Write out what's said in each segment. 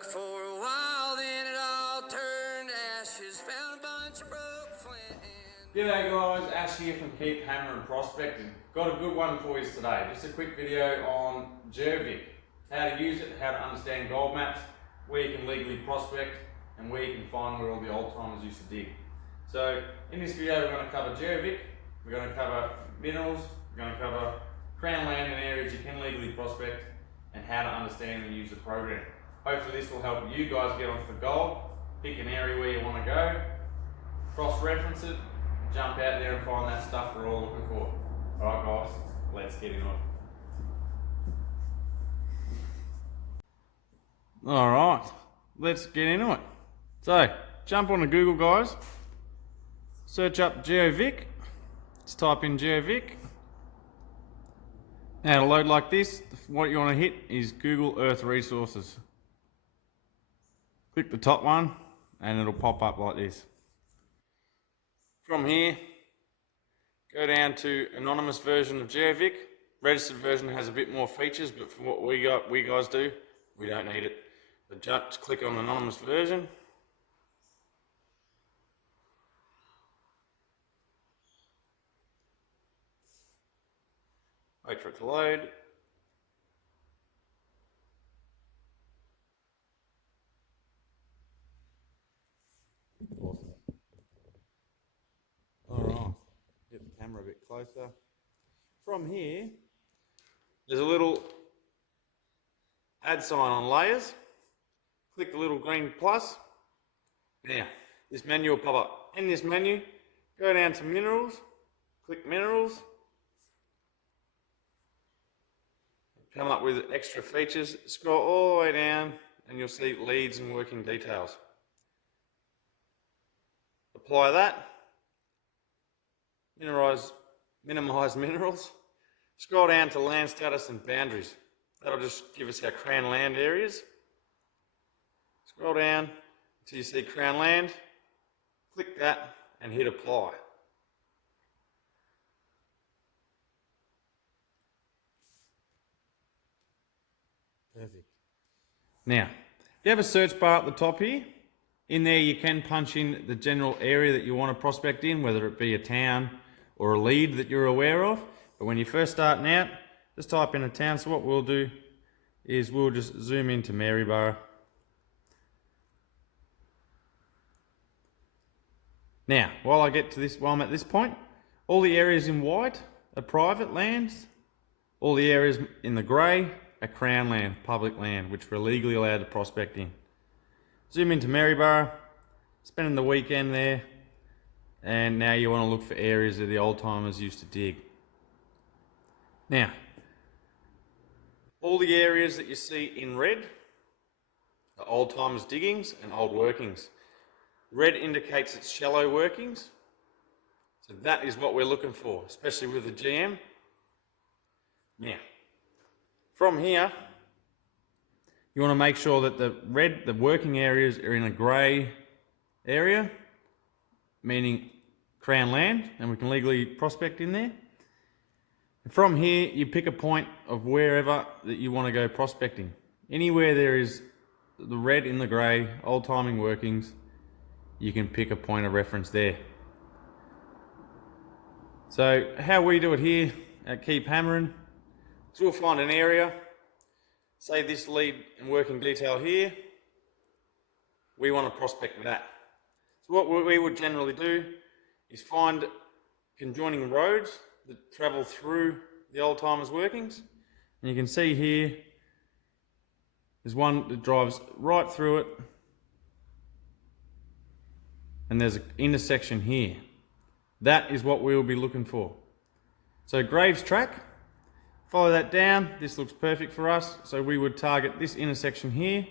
truck for a while, then it all turned to ashes. Found a bunch of broke flint and... G'day guys, Ash here from Keep Hammering Prospecting. Got a good one for you today. Just a quick video on Geovic. How to use it, how to understand gold maps, where you can legally prospect, and where you can find where all the old timers used to dig. So in this video we're going to cover Geovic, we're going to cover minerals, we're going to cover crown land and areas you can legally prospect, and how to understand and use the program. Hopefully this will help you guys get on for gold, pick an area where you want to go, cross-reference it, jump out there and find that stuff we're all looking for. Alright guys, let's get into it. Alright, let's get into it. So, jump onto Google guys, search up Geovic, let's type in Geovic. Now to load like this, what you want to hit is Google Earth Resources. Click the top one and it'll pop up like this. From here, go down to anonymous version of Geovic. Registered version has a bit more features, but for what we guys do, we don't need it. But just click on anonymous version. Wait for it to load. Awesome. Alright, get the camera a bit closer. From here, there's a little add sign on layers. Click the little green plus. Now, this menu will pop up. In this menu, go down to minerals, click minerals. Come up with extra features, scroll all the way down and you'll see leads and working details. Apply that, minimize minerals, scroll down to land status and boundaries. That'll just give us our crown land areas. Scroll down until you see crown land, click that and hit apply. Perfect. Now, you have a search bar at the top here. In there you can punch in the general area that you want to prospect in, whether it be a town or a lead that you're aware of. But when you're first starting out, just type in a town. So what we'll do is we'll just zoom into Maryborough. Now, while I'm at this point, all the areas in white are private lands. All the areas in the grey are crown land, public land, which we're legally allowed to prospect in. Zoom into Maryborough, spending the weekend there, and now you want to look for areas that the old timers used to dig. Now, all the areas that you see in red are old timers diggings and old workings. Red indicates it's shallow workings, so that is what we're looking for, especially with the GM. Now, from here, you want to make sure that the working areas are in a grey area, meaning crown land, and we can legally prospect in there. And from here, you pick a point of wherever that you want to go prospecting. Anywhere there is the red in the grey, old timing workings, you can pick a point of reference there. So how we do it here at Keep Hammering, so we'll find an area, say this lead and working detail here, we want to prospect that. So what we would generally do is find conjoining roads that travel through the old timers workings. And you can see here, there's one that drives right through it, and there's an intersection here. That is what we will be looking for. So Graves Track, follow that down. This looks perfect for us. So we would target this intersection here.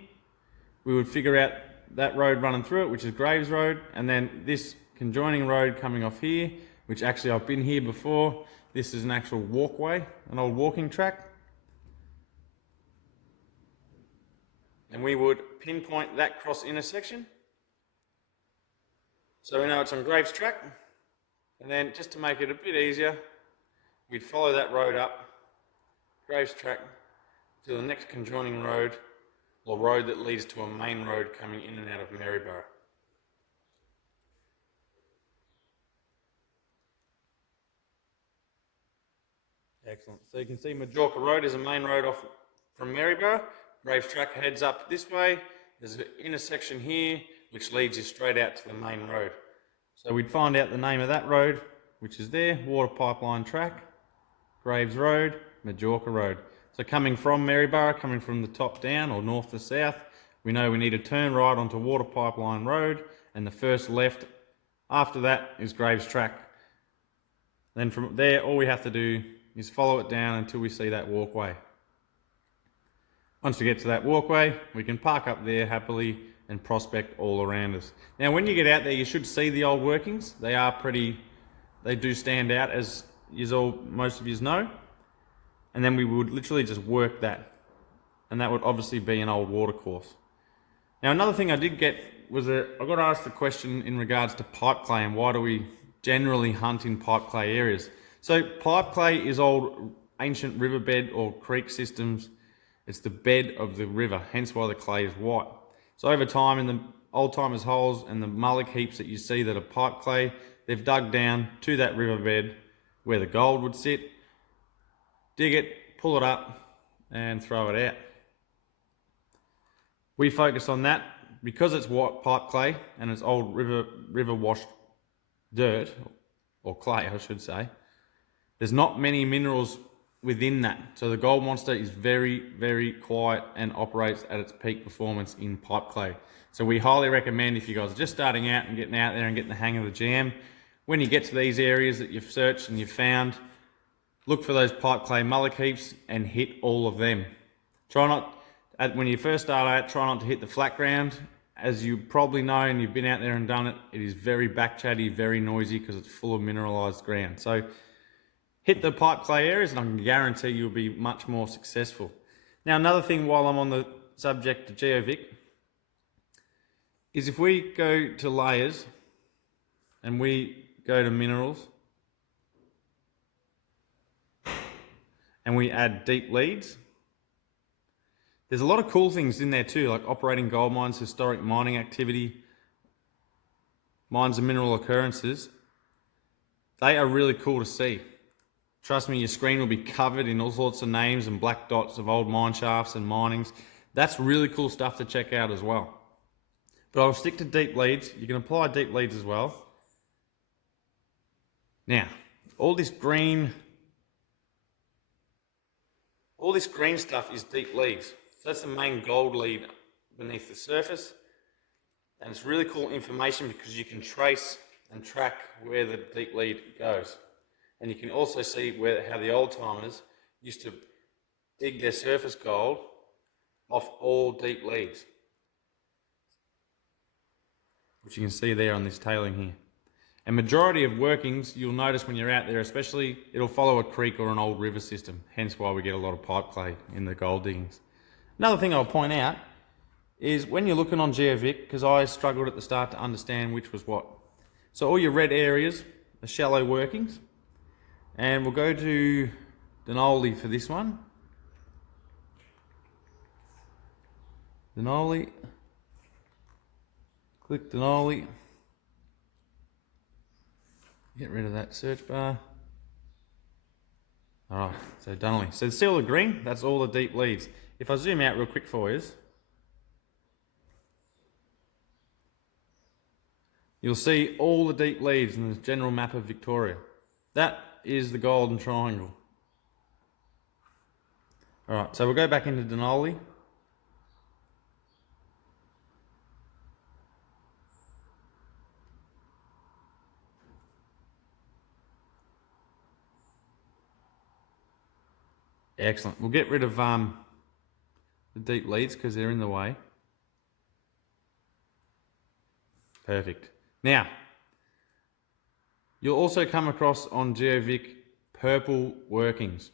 We would figure out that road running through it, which is Graves Road, and then this conjoining road coming off here, which actually I've been here before. This is an actual walkway, an old walking track. And we would pinpoint that cross intersection. So we know it's on Graves Track. And then just to make it a bit easier, we'd follow that road up, Graves Track, to the next conjoining road, or road that leads to a main road coming in and out of Maryborough. Excellent. So you can see Majorca Road is a main road off from Maryborough. Graves Track heads up this way. There's an intersection here which leads you straight out to the main road. So we'd find out the name of that road, which is there, Water Pipeline Track, Graves Road, Majorca Road. So coming from Maryborough, coming from the top down or north to south, we know we need to turn right onto Water Pipeline Road, and the first left after that is Graves Track. Then from there, all we have to do is follow it down until we see that walkway. Once we get to that walkway, we can park up there happily and prospect all around us. Now, when you get out there, you should see the old workings. They do stand out, as most of you know. And then we would literally just work that. And that would obviously be an old water course. Now, another thing I did get was I got asked the question in regards to pipe clay and why do we generally hunt in pipe clay areas. So pipe clay is old ancient riverbed or creek systems. It's the bed of the river, hence why the clay is white. So over time, in the old timers' holes and the mullock heaps that you see that are pipe clay, they've dug down to that riverbed where the gold would sit, dig it, pull it up, and throw it out. We focus on that because it's white pipe clay and it's old river washed dirt, or clay I should say. There's not many minerals within that. So the gold monster is very, very quiet and operates at its peak performance in pipe clay. So we highly recommend, if you guys are just starting out and getting out there and getting the hang of the jam, when you get to these areas that you've searched and you've found, look for those pipe clay mullock heaps and hit all of them. When you first start out, try not to hit the flat ground. As you probably know, and you've been out there and done it, it is very back chatty, very noisy because it's full of mineralised ground. So hit the pipe clay areas and I can guarantee you'll be much more successful. Now, another thing while I'm on the subject of Geovic is if we go to layers and we go to minerals and we add deep leads, there's a lot of cool things in there too, like operating gold mines, historic mining activity, mines and mineral occurrences. They are really cool to see. Trust me, your screen will be covered in all sorts of names and black dots of old mine shafts and minings. That's really cool stuff to check out as well. But I'll stick to deep leads. You can apply deep leads as well. Now, all this green stuff is deep leads. So that's the main gold lead beneath the surface. And it's really cool information because you can trace and track where the deep lead goes. And you can also see how the old timers used to dig their surface gold off all deep leads, which you can see there on this tailing here. And majority of workings, you'll notice when you're out there especially, it'll follow a creek or an old river system, hence why we get a lot of pipe clay in the gold diggings. Another thing I'll point out is when you're looking on Geovic, because I struggled at the start to understand which was what. So all your red areas are shallow workings. And we'll go to Denali for this one. Denali. Click Denali. Get rid of that search bar. Alright, so Denali. So see all the green? That's all the deep leads. If I zoom out real quick for you, you'll see all the deep leads in the general map of Victoria. That is the golden triangle. Alright, so we'll go back into Denali. Excellent. We'll get rid of the deep leads because they're in the way. Perfect. Now, you'll also come across on Geovic purple workings.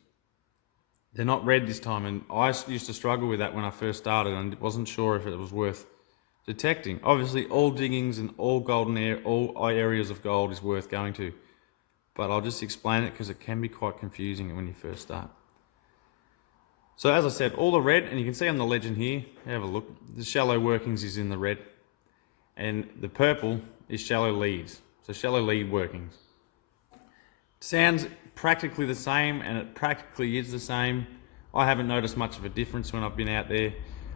They're not red this time, and I used to struggle with that when I first started and wasn't sure if it was worth detecting. Obviously, all diggings and all all areas of gold is worth going to, but I'll just explain it because it can be quite confusing when you first start. So as I said, all the red, and you can see on the legend here, have a look, the shallow workings is in the red, and the purple is shallow leads, so shallow lead workings. Sounds practically the same, and it practically is the same. I haven't noticed much of a difference when I've been out there.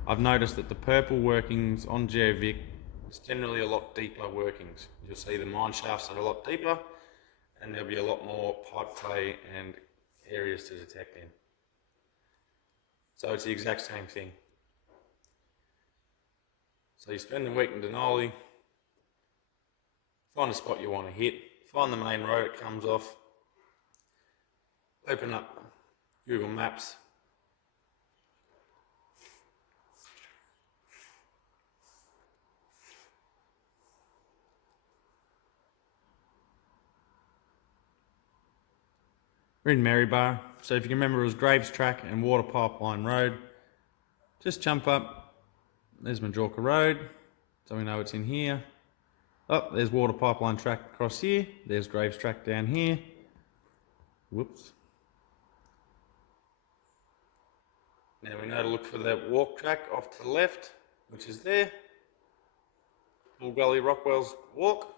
I've noticed that the purple workings on Geovic is generally a lot deeper workings. You'll see the mine shafts are a lot deeper, and there'll be a lot more pipe clay and areas to detect in. So it's the exact same thing. So you spend the week in Denali, find a spot you want to hit, find the main road it comes off, open up Google Maps, we're in Marybar, so if you can remember, it was Graves Track and Water Pipeline Road. Just jump up, there's Majorca Road, so we know it's in here. Oh, there's Water Pipeline Track across here, there's Graves Track down here. Whoops. Now we know to look for that walk track off to the left, which is there. Bull Gully Rockwell's walk.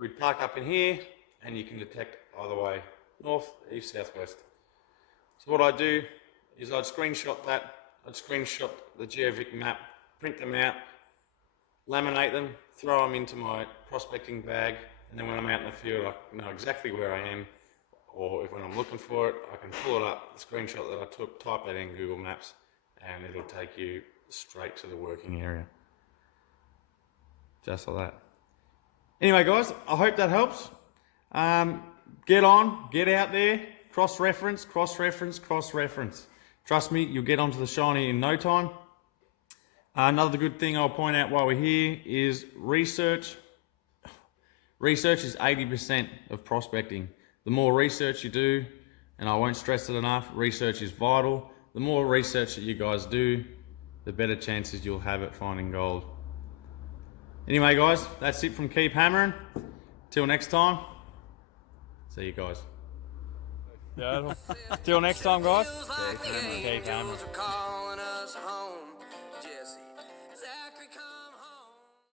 We'd park up in here, and you can detect either way. North, east, southwest. So what I do is I'd screenshot that, I'd screenshot the Geovic map, print them out, laminate them, throw them into my prospecting bag, and then when I'm out in the field I know exactly where I am, or if when I'm looking for it, I can pull it up, the screenshot that I took, type that in Google Maps, and it'll take you straight to the working area. Just like that. Anyway guys, I hope that helps. Get on, get out there, cross-reference, cross-reference, cross-reference. Trust me, you'll get onto the shiny in no time. Another good thing I'll point out while we're here is research. Research is 80% of prospecting. The more research you do, and I won't stress it enough, research is vital. The more research that you guys do, the better chances you'll have at finding gold. Anyway guys, that's it from Keep Hammering. Till next time. See you guys. Yeah. Till next time, guys. Feels like the Keep hammering. angels are calling us home.